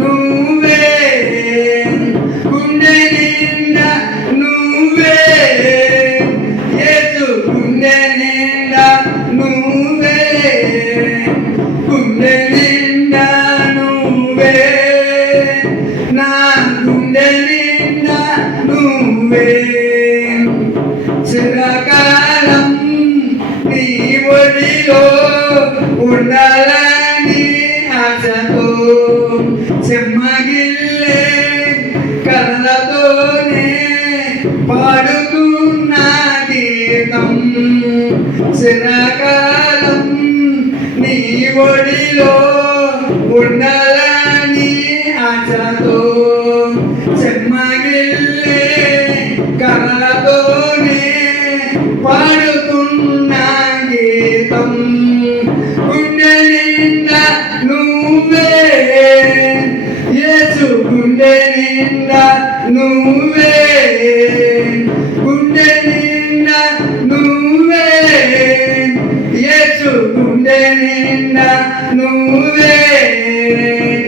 నువ్వే గుండె నిండా నువ్వే యేసు గుండె నిండా నువ్వే గుండె నిండా నువ్వే నా గుండె నిండా నువ్వే చిరకాలం నీ ఒడిలో ఉండాలని ఆశతో చెమ్మగిల్లే కళ్ళతోనే పాడుతున్న గీతం చిరకాలం నీ ఒడిలో ఉండాలని ఆశతో చెమ్మగిల్లే కళ్ళతోనే పాడుతున్న గీతం గుండె నిండా నువ్వే యేసు గుండె నిండా నువ్వే గుండె నిండా నువ్వే యేసు గుండె నిండా నువ్వే